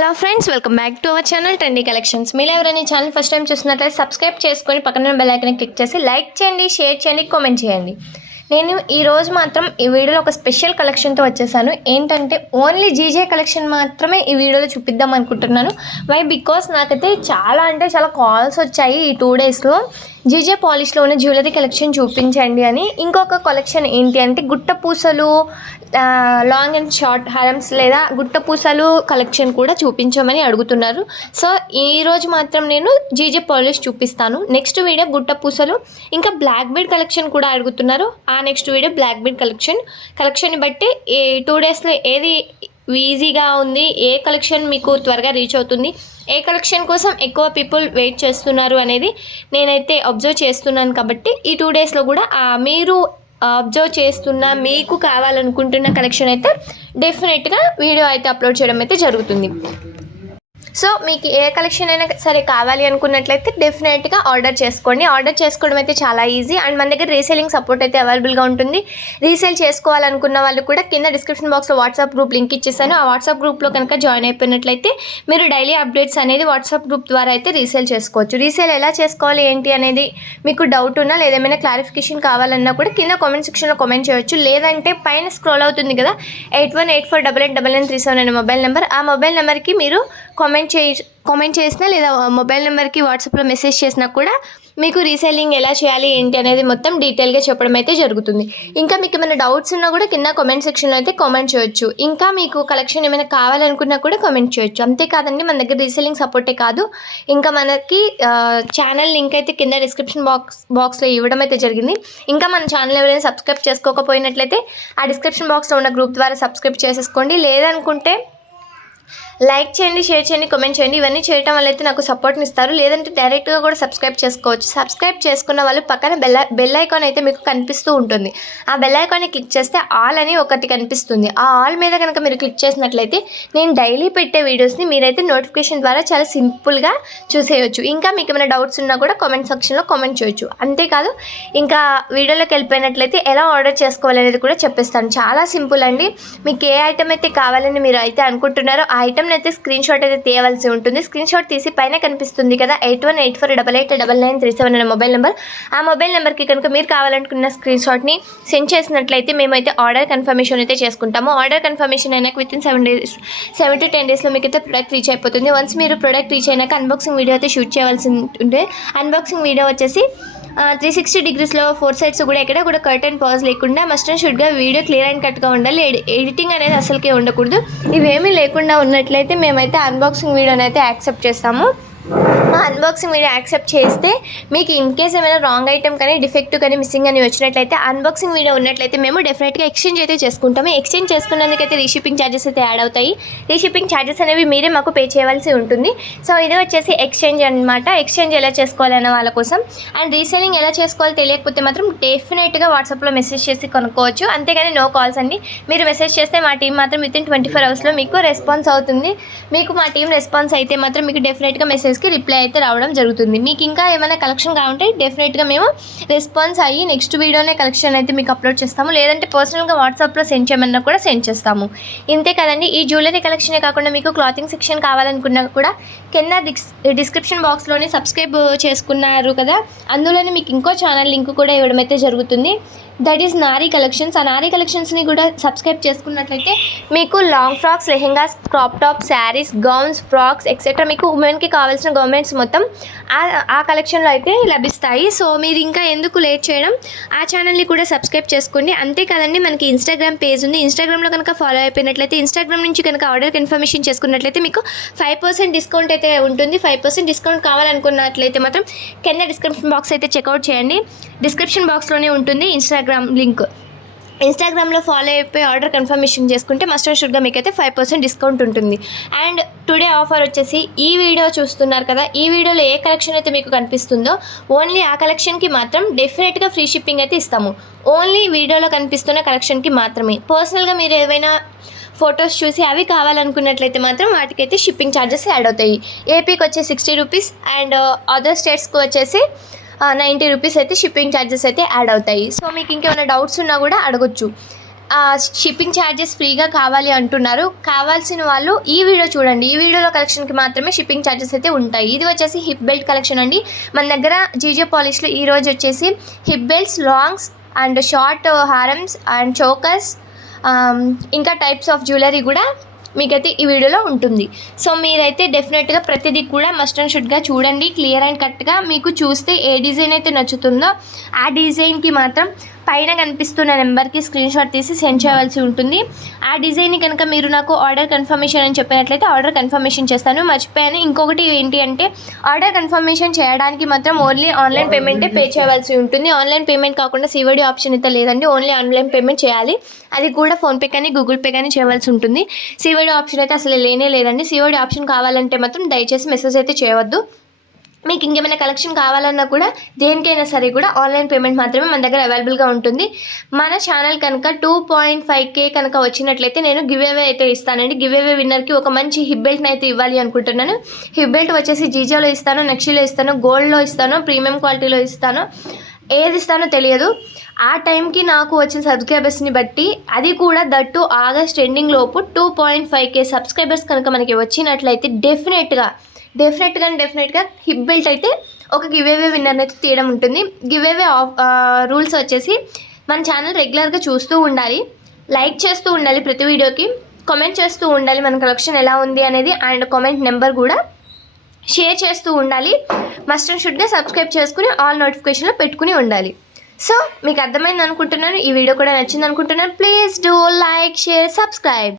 Hello friends, welcome back to our channel trendy collections. మీరు ఎవరైనా channel first time చూస్తున్నట్లయితే subscribe చేసుకొని పక్కన బెల్ ఐకాన్ క్లిక్ చేసి లైక్ చేయండి, షేర్ చేయండి, కామెంట్ చేయండి. నేను ఈరోజు మాత్రం ఈ వీడియోలో ఒక స్పెషల్ కలెక్షన్తో వచ్చేసాను. ఏంటంటే ఓన్లీ జీజే కలెక్షన్ మాత్రమే ఈ వీడియోలో చూపిద్దాం అనుకుంటున్నాను. బికాస్ నాకైతే చాలా కాల్స్ వచ్చాయి ఈ 2 డేస్లో. జీజే పాలిష్లో ఉన్న జ్యువెలరీ కలెక్షన్ చూపించండి అని. ఇంకొక కలెక్షన్ ఏంటి అంటే గుట్ట పూసలు, లాంగ్ అండ్ షార్ట్ హారమ్స్ లేదా గుట్ట పూసలు కలెక్షన్ కూడా చూపించమని అడుగుతున్నారు. సో ఈరోజు మాత్రం నేను జీజే పాలిష్ చూపిస్తాను. నెక్స్ట్ వీడియో గుట్ట పూసలు, ఇంకా బ్లాక్ బీడ్ కలెక్షన్ కూడా అడుగుతున్నారు. Next video black bead collection బట్టి ఈ 2 డేస్లో ఏది ఈజీగా ఉంది, ఏ కలెక్షన్ మీకు త్వరగా రీచ్ అవుతుంది, ఏ కలెక్షన్ కోసం ఎక్కువ పీపుల్ వెయిట్ చేస్తున్నారు అనేది నేనైతే అబ్జర్వ్ చేస్తున్నాను. కాబట్టి ఈ 2 డేస్లో కూడా మీరు అబ్జర్వ్ చేస్తున్న మీకు కావాలనుకుంటున్న కలెక్షన్ అయితే డెఫినెట్గా వీడియో అయితే అప్లోడ్ చేయడం అయితే జరుగుతుంది. సో మీకు ఏ కలెక్షన్ అయినా సరే కావాలి అనుకున్నట్లయితే డెఫినెట్గా ఆర్డర్ చేసుకోండి. ఆర్డర్ చేసుకోవడం అయితే చాలా ఈజీ. అండ్ మన దగ్గర రీసేలింగ్ సపోర్ట్ అయితే అవైలబుల్గా ఉంటుంది. రీసేల్ చేసుకోవాలనుకున్న వాళ్ళు కూడా కింద డిస్క్రిప్షన్ బాక్స్లో వాట్సాప్ గ్రూప్ లింక్ ఇచ్చేసాను. ఆ వాట్సాప్ గ్రూప్లో కనుక జాయిన్ అయిపోయినట్లయితే మీరు డైలీ అప్డేట్స్ అనేది వాట్సాప్ గ్రూప్ ద్వారా అయితే రీసేల్ చేసుకోవచ్చు. రీసేల్ ఎలా చేసుకోవాలి ఏంటి అనేది మీకు డౌట్ ఉన్నా లేదా ఏమైనా క్లారిఫికేషన్ కావాలన్నా కూడా కింద కామెంట్ సెక్షన్లో కామెంట్ చేయవచ్చు. లేదంటే పైన స్క్రోల్ అవుతుంది కదా 8184889937 అనే మొబైల్ నెంబర్, ఆ మొబైల్ నెంబర్కి మీరు కామెంట్ చేసినా లేదా మొబైల్ నెంబర్కి వాట్సాప్లో మెసేజ్ చేసినా కూడా మీకు రీసేలింగ్ ఎలా చేయాలి ఏంటి అనేది మొత్తం డీటెయిల్గా చెప్పడం అయితే జరుగుతుంది. ఇంకా మీకు ఏమైనా డౌట్స్ ఉన్నా కూడా కింద కామెంట్ సెక్షన్లో అయితే కామెంట్ చేయొచ్చు. ఇంకా మీకు కలెక్షన్ ఏమైనా కావాలనుకున్నా కూడా కామెంట్ చేయొచ్చు. అంతేకాదండి, మన దగ్గర రీసేలింగ్ సపోర్టే కాదు, ఇంకా మనకి ఛానల్ లింక్ అయితే కింద డిస్క్రిప్షన్ బాక్స్లో ఇవ్వడం అయితే జరిగింది. ఇంకా మన ఛానల్ ఎవరైనా సబ్స్క్రైబ్ చేసుకోకపోయినట్లయితే ఆ డిస్క్రిప్షన్ బాక్స్లో ఉన్న గ్రూప్ ద్వారా సబ్స్క్రైబ్ చేసేసుకోండి. లేదనుకుంటే లైక్ చేయండి, షేర్ చేయండి, కామెంట్ చేయండి. ఇవన్నీ చేయడం వల్ల అయితే నాకు సపోర్ట్ని ఇస్తారు. లేదంటే డైరెక్ట్గా కూడా సబ్స్క్రైబ్ చేసుకోవచ్చు. సబ్స్క్రైబ్ చేసుకున్న వాళ్ళు పక్కన బెల్ ఐకాన్ అయితే మీకు కనిపిస్తూ ఉంటుంది. ఆ బెల్ ఐకాన్ని క్లిక్ చేస్తే ఆల్ అని ఒకటి కనిపిస్తుంది. ఆ ఆల్ మీద కనుక మీరు క్లిక్ చేసినట్లయితే నేను డైలీ పెట్టే వీడియోస్ని మీరైతే నోటిఫికేషన్ ద్వారా చాలా సింపుల్గా చూసేయచ్చు. ఇంకా మీకు ఏమైనా డౌట్స్ ఉన్నా కూడా కామెంట్ సెక్షన్లో కామెంట్ చేయొచ్చు. అంతేకాదు, ఇంకా వీడియోలోకి వెళ్ళిపోయినట్లయితే ఎలా ఆర్డర్ చేసుకోవాలి అనేది కూడా చెప్పేస్తాను. చాలా సింపుల్ అండి. మీకు ఏ ఐటమ్ అయితే కావాలని మీరు అయితే అనుకుంటున్నారో ఆ ఐటమ్ అయితే స్క్రీన్ షాట్ అయితే తీయవలసి ఉంటుంది. స్క్రీన్ షాట్ తీసి పైన కనిపిస్తుంది కదా 8184889937 అనే మొబైల్ నెంబర్, ఆ మొబైల్ నెంబర్కి కనుక మీరు కావాలనుకున్న స్క్రీన్ షాట్ని సెండ్ చేసినట్లయితే మేమైతే ఆర్డర్ కన్ఫర్మేషన్ అయితే చేసుకుంటాము. ఆర్డర్ కన్ఫర్మేషన్ అయినాక వితిన్ 7 to 10 డేస్లో మీకు అయితే ప్రొడక్ట్ రీచ్ అయిపోతుంది. వన్స్ మీరు ప్రొడక్ట్ రీచ్ అయినాక అన్బాక్సింగ్ వీడియో అయితే షూట్ చేయవలసి ఉంటుంది. అన్బాక్సింగ్ వీడియో వచ్చేసి 360 degreesలో 4 sides కూడా ఎక్కడ కూడా కట్ అండ్ పాజ్ లేకుండా మస్ట్ అండ్ షుడ్గా వీడియో క్లియర్ అండ్ కట్గా ఉండాలి. ఎడిటింగ్ అనేది అసలుకే ఉండకూడదు. ఇవేమీ లేకుండా ఉన్నట్లయితే మేమైతే అన్బాక్సింగ్ వీడియోని అయితే యాక్సెప్ట్ చేస్తాము. అన్బాక్సింగ్ వీడియో యాక్సెప్ట్ చేస్తే మీకు ఇన్ కేస్ ఏమైనా రాంగ్ ఐటమ్ కానీ డిఫెక్టివ్ కానీ మిస్సింగ్ అని వచ్చినట్లయితే అన్బాక్సింగ్ వీడియో ఉన్నట్లయితే మేము డెఫినెట్గా ఎక్స్చేంజ్ అయితే చేసుకుంటాము. ఎక్స్చేంజ్ చేసుకున్నందుకైతే రీషిప్పింగ్ ఛార్జెస్ అయితే యాడ్ అవుతాయి. రీషిప్పింగ్ ఛార్జెస్ అనేవి మీరే మాకు పే చేయవలసి ఉంటుంది. సో ఇది వచ్చేసి ఎక్స్చేంజ్ అనమాట. ఎక్స్చేంజ్ ఎలా చేసుకోవాలన్న వాళ్ళ కోసం. అండ్ రీసేలింగ్ ఎలా చేసుకోవాలో తెలియకపోతే మాత్రం డెఫినెట్గా వాట్సాప్లో మెసేజ్ చేసి కొనుక్కోవచ్చు. అంతేగాని నో కాల్స్ అండి. మీరు మెసేజ్ చేస్తే మా టీం మాత్రం వితిన్ 24 hours మీకు రెస్పాన్స్ అవుతుంది. మీకు మా టీం రెస్పాన్స్ అయితే మాత్రం మీకు డెఫినెట్గా మెసేజ్కి రిప్లై అయితే రావడం జరుగుతుంది. మీకు ఇంకా ఏమైనా కలెక్షన్ కావాలంటే డెఫినెట్గా మేము రెస్పాన్స్ అయ్యి నెక్స్ట్ వీడియోనే కలెక్షన్ అయితే మీకు అప్లోడ్ చేస్తాము. లేదంటే పర్సనల్గా వాట్సాప్లో సెండ్ చేయమన్నా కూడా సెండ్ చేస్తాము. ఇంతే కదండి. ఈ జ్యువెలరీ కలెక్షనే కాకుండా మీకు క్లాతింగ్ సెక్షన్ కావాలనుకున్నా కూడా కింద డిస్క్రిప్షన్ బాక్స్లోనే సబ్స్క్రైబ్ చేసుకున్నారు కదా, అందులోనే మీకు ఇంకో ఛానల్ లింక్ కూడా ఇవ్వడం అయితే జరుగుతుంది. That is Nari collections. ఆ నారీ కలెక్షన్స్ని కూడా సబ్స్క్రైబ్ చేసుకున్నట్లయితే మీకు long frocks, lehengas, crop top, saris, gowns, frocks etcetera మీకు ఉమెన్కి కావాల్సిన గవర్నమెంట్స్ మొత్తం ఆ కలెక్షన్లో అయితే లభిస్తాయి. సో మీరు ఇంకా ఎందుకు లేట్ చేయడం, ఆ ఛానల్ని కూడా సబ్స్క్రైబ్ చేసుకోండి. అంతేకాదండి, మనకి ఇన్స్టాగ్రామ్ పేజ్ ఉంది. ఇన్స్టాగ్రామ్లో కనుక ఫాలో అయిపోయినట్లయితే ఇన్స్టాగ్రామ్ నుంచి కనుక ఆర్డర్ కన్ఫర్మేషన్ చేసుకున్నట్లయితే మీకు 5% డిస్కౌంట్ అయితే ఉంటుంది. 5% డిస్కౌంట్ కావాలనుకున్నట్లయితే మాత్రం కింద డిస్క్రిప్షన్ బాక్స్ అయితే చెక్అవుట్ చేయండి. డిస్క్రిప్షన్ బాక్స్లోనే ఉంటుంది ఇన్స్టాగ్రామ్ లింక్. ఇన్స్టాగ్రామ్లో ఫాలో అయిపోయి ఆర్డర్ కన్ఫర్మేషన్ చేసుకుంటే మస్ట్ అండ్ షుడ్గా మీకైతే 5% డిస్కౌంట్ ఉంటుంది. అండ్ టుడే ఆఫర్ వచ్చేసి ఈ వీడియో చూస్తున్నారు కదా, ఈ వీడియోలో ఏ కలెక్షన్ అయితే మీకు కనిపిస్తుందో ఓన్లీ ఆ కలెక్షన్కి మాత్రం డెఫినెట్గా ఫ్రీ షిప్పింగ్ అయితే ఇస్తాము. ఓన్లీ వీడియోలో కనిపిస్తున్న కలెక్షన్కి మాత్రమే. పర్సనల్గా మీరు ఏవైనా ఫొటోస్ చూసి అవి కావాలనుకున్నట్లయితే మాత్రం వాటికైతే షిప్పింగ్ ఛార్జెస్ యాడ్ అవుతాయి. ఏపీకి వచ్చి 60 రూపీస్ అండ్ అదర్ స్టేట్స్కి వచ్చేసి 90 రూపీస్ అయితే షిప్పింగ్ ఛార్జెస్ అయితే యాడ్ అవుతాయి. సో మీకు ఇంకేమైనా డౌట్స్ ఉన్నా కూడా అడగొచ్చు. షిప్పింగ్ ఛార్జెస్ ఫ్రీగా కావాలి అంటున్నారు. కావాల్సిన వాళ్ళు ఈ వీడియో చూడండి. ఈ వీడియోలో కలెక్షన్కి మాత్రమే షిప్పింగ్ ఛార్జెస్ అయితే ఉంటాయి. ఇది వచ్చేసి హిప్ బెల్ట్ కలెక్షన్ అండి. మన దగ్గర జీజే పాలిష్లో ఈరోజు వచ్చేసి hip belts, longs and short హారమ్స్ అండ్ చోకర్స్ ఇంకా టైప్స్ ఆఫ్ జ్యువెలరీ కూడా మీకైతే ఈ వీడియోలో ఉంటుంది. సో మీరైతే డెఫినెట్గా ప్రతిదీ కూడా మస్ట్ అండ్ షుడ్గా చూడండి, క్లియర్ అండ్ కట్గా. మీకు చూస్తే ఏ డిజైన్ అయితే నచ్చుతుందో ఆ డిజైన్కి మాత్రం పైన కనిపిస్తున్న నెంబర్కి స్క్రీన్ షాట్ తీసి సెండ్ చేయవలసి ఉంటుంది. ఆ డిజైన్ని కనుక మీరు నాకు ఆర్డర్ కన్ఫర్మేషన్ అని చెప్పినట్లయితే ఆర్డర్ కన్ఫర్మేషన్ చేస్తాను. మర్చిపోయాను, ఇంకొకటి ఏంటి అంటే ఆర్డర్ కన్ఫర్మేషన్ చేయడానికి మాత్రం ఓన్లీ ఆన్లైన్ పేమెంటే పే చేయవలసి ఉంటుంది. ఆన్లైన్ పేమెంట్ కాకుండా సివడి ఆప్షన్ అయితే లేదండి, ఓన్లీ ఆన్లైన్ పేమెంట్ చేయాలి. అది కూడా ఫోన్పే కానీ గూగుల్ పే కానీ చేయవలసి ఉంటుంది. సివడి ఆప్షన్ అయితే అసలు లేదండి. సివడి ఆప్షన్ కావాలంటే మాత్రం దయచేసి మెసేజ్ అయితే చేయవద్దు. మీకు ఇంకేమైనా కలెక్షన్ కావాలన్నా కూడా దేనికైనా సరే కూడా ఆన్లైన్ పేమెంట్ మాత్రమే మన దగ్గర అవైలబుల్గా ఉంటుంది. మన ఛానల్ కనుక 2.5K కనుక వచ్చినట్లయితే నేను గివ్ అవే అయితే ఇస్తానండి. గివ్ అవే విన్నర్కి ఒక మంచి హిప్ బెల్ట్ని అయితే ఇవ్వాలి అనుకుంటున్నాను. హిప్ బెల్ట్ వచ్చేసి జీజోలో ఇస్తాను, నెక్షీలో ఇస్తాను, గోల్డ్లో ఇస్తాను, ప్రీమియం క్వాలిటీలో ఇస్తాను. ఏది ఇస్తానో తెలియదు. ఆ టైంకి నాకు వచ్చిన సబ్స్క్రైబర్స్ని బట్టి, అది కూడా దట్టు ఆగస్ట్ ఎండింగ్ లోపు 2.5K సబ్స్క్రైబర్స్ కనుక మనకి వచ్చినట్లయితే డెఫినెట్గా హిప్ బెల్ట్ అయితే ఒక గివ్ అవే విన్నర్ని అయితే తీయడం ఉంటుంది. గివ్ అవే రూల్స్ వచ్చేసి మన ఛానల్ రెగ్యులర్గా చూస్తూ ఉండాలి, లైక్ చేస్తూ ఉండాలి, ప్రతి వీడియోకి కామెంట్ చేస్తూ ఉండాలి మన కలెక్షన్ ఎలా ఉంది అనేది, అండ్ కామెంట్ నెంబర్ కూడా షేర్ చేస్తూ ఉండాలి. మస్ట్ అండ్ షుడ్గా సబ్స్క్రైబ్ చేసుకుని ఆల్ నోటిఫికేషన్లో పెట్టుకుని ఉండాలి. సో మీకు అర్థమైంది అనుకుంటున్నాను, ఈ వీడియో కూడా నచ్చింది అనుకుంటున్నాను. Please do like, share, subscribe.